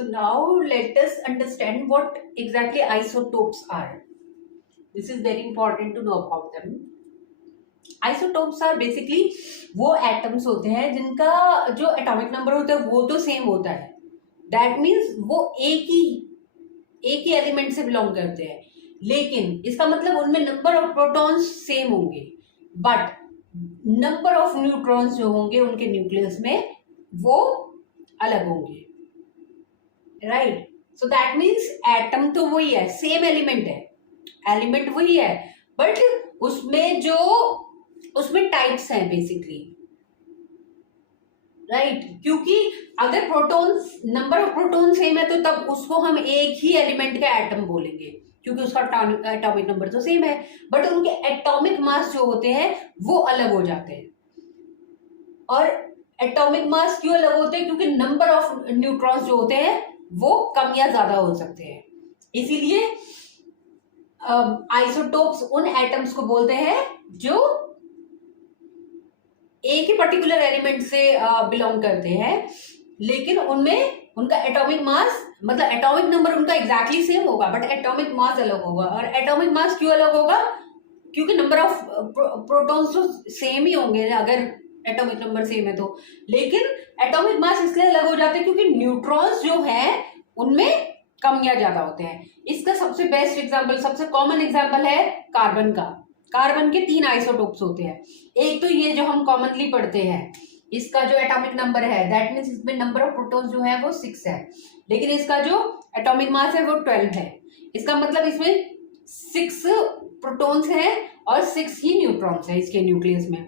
So now let us understand what exactly isotopes are. This is very important to know about them. Isotopes are basically वो atoms होते हैं जिनका जो atomic number होता है वो तो सेम होता है. दैट मीन्स वो एक ही एलिमेंट से बिलोंग करते हैं, लेकिन इसका मतलब उनमें नंबर ऑफ प्रोटॉन्स सेम होंगे, बट नंबर ऑफ न्यूट्रॉन्स जो होंगे उनके न्यूक्लियस में वो अलग होंगे. Right. So that means atom तो वही है, सेम एलिमेंट है, एलिमेंट वही है, बट उसमें टाइप्स हैं बेसिकली. राइट. क्योंकि अगर protons number of proton same है तो तब उसको हम एक ही एलिमेंट का एटम बोलेंगे, क्योंकि उसका एटॉमिक नंबर तो सेम है, बट उनके एटॉमिक मास जो होते हैं वो अलग हो जाते हैं. और एटॉमिक मास क्यों अलग होते हैं? क्योंकि नंबर ऑफ न्यूट्रॉन्स जो होते हैं वो कम या ज्यादा हो सकते हैं. इसीलिए आइसोटोप्स उन एटम्स को बोलते हैं जो एक ही पर्टिकुलर एलिमेंट से बिलोंग करते हैं, लेकिन उनमें उनका एटॉमिक मास मतलब एटॉमिक नंबर उनका एग्जैक्टली सेम होगा, बट एटॉमिक मास अलग होगा. और एटॉमिक मास क्यों अलग होगा? क्योंकि नंबर ऑफ प्रोटॉन्स तो सेम ही होंगे अगर एटॉमिक नंबर सेम है तो, लेकिन एटॉमिक मास इसलिए अलग हो जाते हैं क्योंकि न्यूट्रॉन्स जो हैं उनमें कम या ज्यादा होते हैं. इसका सबसे बेस्ट एग्जांपल, सबसे कॉमन एग्जांपल है कार्बन का. कार्बन के 3 आइसोटोप्स होते हैं. एक तो ये जो हम कॉमनली पढ़ते हैं, इसका जो एटॉमिक नंबर है दैट मीन्स इसमें नंबर ऑफ प्रोटॉन्स जो है वो 6 है, लेकिन इसका जो एटॉमिक मास है वो 12 है. इसका मतलब इसमें 6 प्रोटॉन्स हैं और 6 ही न्यूट्रॉन्स है इसके न्यूक्लियस में.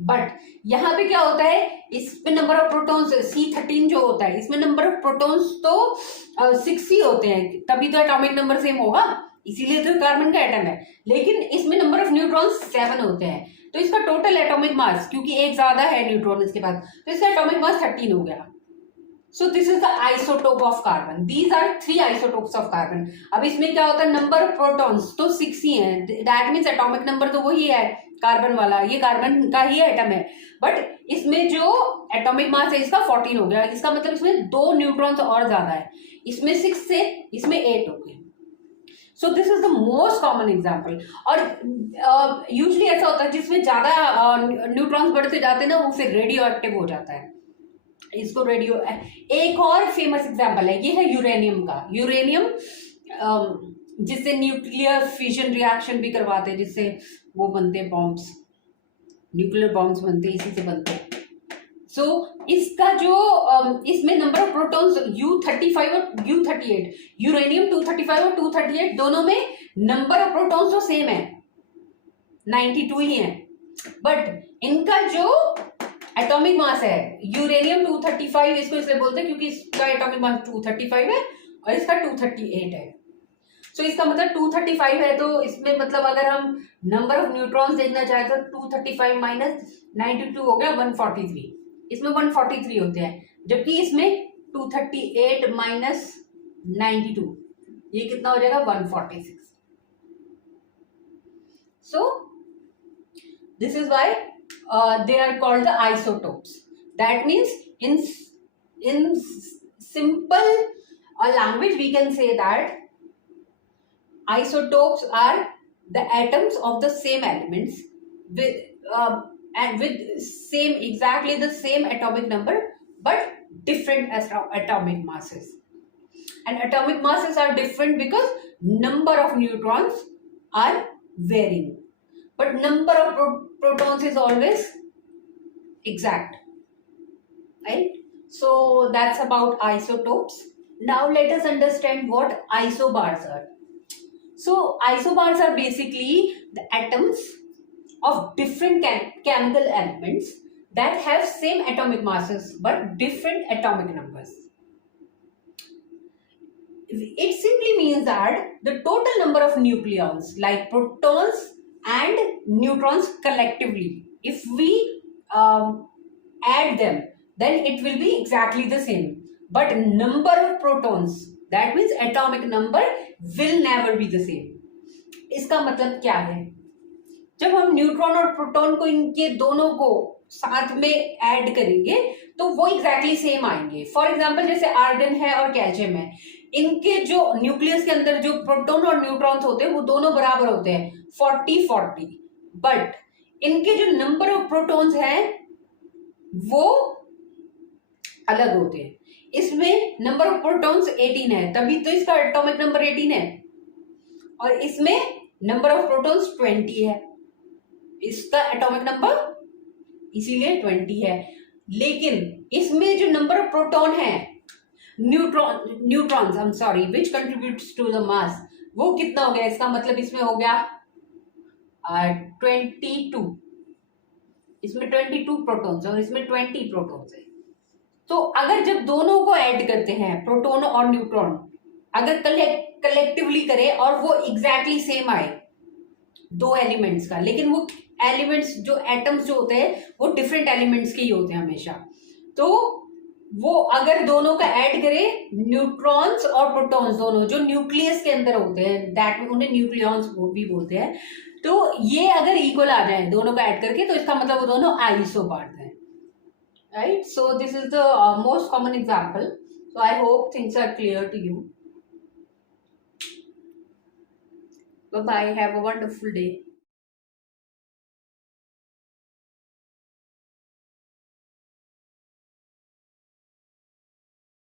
बट यहाँ पे क्या होता है, इसमें नंबर ऑफ प्रोटॉन्स C13 जो होता है, इसमें नंबर ऑफ प्रोटॉन्स तो 6 ही होते हैं, तभी तो एटॉमिक नंबर सेम होगा, इसीलिए तो कार्बन का एटम है. लेकिन इसमें नंबर ऑफ न्यूट्रॉन्स 7 होते हैं, तो इसका टोटल एटॉमिक मास, क्योंकि एक ज्यादा है न्यूट्रॉन इसके पास, तो इसका एटॉमिक मास 13 हो गया. So this is the isotope of carbon. These are 3 isotopes of carbon. अब इसमें क्या होता है, नंबर ऑफ प्रोटॉन्स तो 6 ही है, दैट मीन्स एटॉमिक नंबर तो वही है कार्बन वाला, ये कार्बन का ही एटम है, बट इसमें जो एटॉमिक मास है इसका 14 हो गया. इसका मतलब इसमें 2 न्यूट्रॉन्स और ज्यादा है, इसमें 6 से इसमें 8 हो गए. सो this is the most common example. और यूजली ऐसा होता है जिसमें ज्यादा न्यूट्रॉन्स बढ़ते जाते हैं ना, वो फिर रेडियो एक्टिव हो जाता है. इसको रेडियो. एक और फेमस एग्जाम्पल है, ये है यूरेनियम का. यूरेनियम जिससे न्यूक्लियर फिशन रिएक्शन भी करवाते हैं, जिससे वो बनते हैं बॉम्ब्स, न्यूक्लियर बॉम्ब्स बनते हैं, इसी से बनते हैं. सो इसका जो इसमें नंबर ऑफ प्रोटॉन्स U35 और U38, यूरेनियम 235 और 238 दोनों में नंबर ऑफ प्रोटॉन्स तो सेम है, 92 ही है, बट इनका जो एटॉमिक मास है यूरेनियम 235, इसको इसलिए बोलते हैं क्योंकि इसका एटॉमिक मास 235 है और इसका 238 है. सो इसका मतलब 235 है, तो इसमें मतलब अगर हम नंबर ऑफ न्यूट्रॉन्स देखना चाहे तो 235 माइनस 92 हो गया 143. इसमें 143 होते हैं, जबकि इसमें 238 माइनस 92 ये कितना हो जाएगा 146. सो this is why they are called the isotopes. That means in simple language we can say that isotopes are the atoms of the same elements with exactly the same atomic number but different atomic masses. And atomic masses are different because number of neutrons are varying, but number of protons is always exact, right? So that's about isotopes. Now let us understand what isobars are. So isobars are basically the atoms of different chemical elements that have same atomic masses but different atomic numbers. It simply means that the total number of nucleons like protons and neutrons collectively, if we add them, then it will be exactly the same, but number of protons, that means atomic number, will never be the same. इसका मतलब क्या है? जब हम neutron और proton को, इनके दोनों को साथ में ऐड करेंगे तो वो एग्जैक्टली सेम आएंगे। फॉर एग्जाम्पल जैसे आर्गन है और कैल्शियम है, इनके जो न्यूक्लियस के अंदर जो प्रोटॉन और न्यूट्रॉन्स होते हैं वो दोनों बराबर होते हैं 40-40, बट इनके जो नंबर ऑफ प्रोटॉन्स हैं वो अलग होते हैं। इसमें नंबर ऑफ प्रोटॉन्स 18 है, तभी तो इसका एटॉमिक नंबर 18 है, और इसमें नंबर ऑफ प्रोटॉन्स 20 है, इसका एटॉमिक नंबर इसीलिए 20 है। लेकिन इसमें जो नंबर ऑफ प्रोटॉन है, neutrons I am sorry which contributes to the mass, वो कितना हो गया? इसका मतलब इसमें हो गया 22, इसमें 22 प्रोटॉन्स और इसमें 20 प्रोटॉन्स है। तो अगर जब दोनों को ऐड करते हैं, प्रोटॉन और न्यूट्रॉन, अगर कलेक्टिवली करें और वो एग्जैक्टली सेम आए दो एलिमेंट्स का, लेकिन वो एलिमेंट्स जो एटम्स जो होते हैं वो डिफरेंट एलिमेंट्स के ही होते हैं हमेशा, तो वो अगर दोनों का ऐड करें, न्यूट्रॉन्स और प्रोटॉन्स दोनों जो न्यूक्लियस के अंदर होते हैं, दैट उन्हें न्यूक्लियॉन्स भी बोलते हैं, तो ये अगर इक्वल आ जाए दोनों का ऐड करके, तो इसका मतलब वो दोनों आइसोबार्स हैं, right? So this is the most common example. So I hope things are clear to you. Bye bye, have a wonderful day.